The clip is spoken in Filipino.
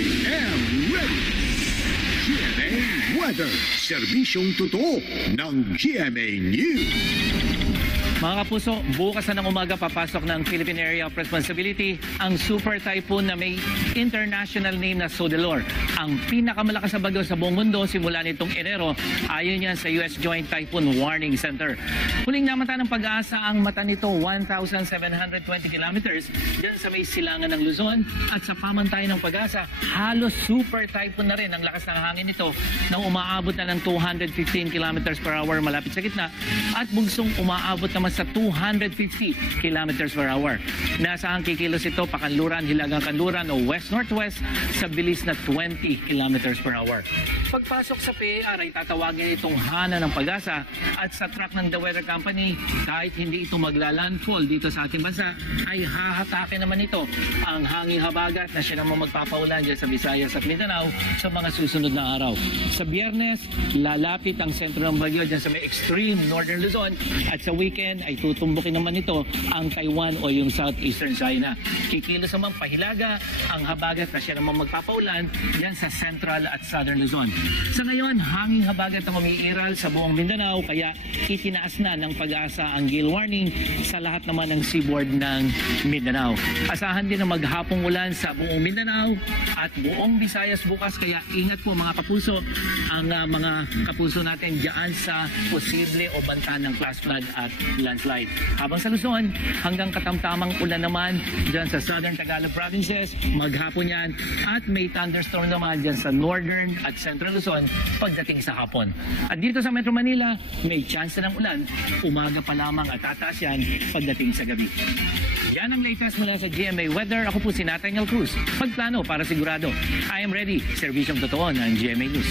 am ready. GMA Weather. Serbisyong totoo ng GMA News. Mga kapuso, bukas na ng umaga papasok ng Philippine Area of Responsibility ang super typhoon na may international name na Sodelor. Ang pinakamalakas na bagyo sa buong mundo simula nitong Enero, ayon yan sa US Joint Typhoon Warning Center. Huling namata ng pag-asa ang mata nito 1,720 kilometers dyan sa may silangan ng Luzon at sa pamantayan ng pag-asa, halos super typhoon na rin ang lakas ng hangin nito na umaabot na ng 215 kilometers per hour malapit sa gitna at bugsong umaabot naman sa 250 kilometers per hour. Nasaan kikilos ito pakanluran, hilagang kanluran o west-northwest sa bilis na 20 kilometers per hour. Pagpasok sa PAR ay tatawagin itong hana ng pag-asa at sa track ng The Weather Company, kahit hindi ito maglalandfall dito sa ating bansa, ay hahatakin naman ito ang hanging habagat na siya naman magpapaulan dyan sa Visayas at Mindanao sa mga susunod na araw. Sa Biyernes, lalapit ang sentro ng bagyo dyan sa may extreme northern Luzon at sa weekend ay tutumbukin naman ito ang Taiwan o yung southeastern China. Kikilos naman pahilaga ang habagat na siya naman magpapaulan yan sa central at southern Luzon. Sa ngayon, hanging habagat ang umiiral sa buong Mindanao kaya itinaas na ng pag-asa ang gale warning sa lahat naman ng seaboard ng Mindanao. Asahan din na maghapong ulan sa buong Mindanao at buong Visayas bukas kaya ingat po mga kapuso ang mga kapuso natin dyan sa posible o banta ng flash flood at landslide. Habang sa Luzon, hanggang katamtamang ulan naman dyan sa southern Tagalog provinces, maghapon yan at may thunderstorm naman dyan sa northern at central Luzon pagdating sa hapon. At dito sa Metro Manila, may chance ng ulan. Umaga pa lamang at tataas yan pagdating sa gabi. Yan ang latest mula sa GMA Weather. Ako po si Nathaniel Cruz. Pagplano para sigurado. I am ready. Serbisyong totoo ng GMA News.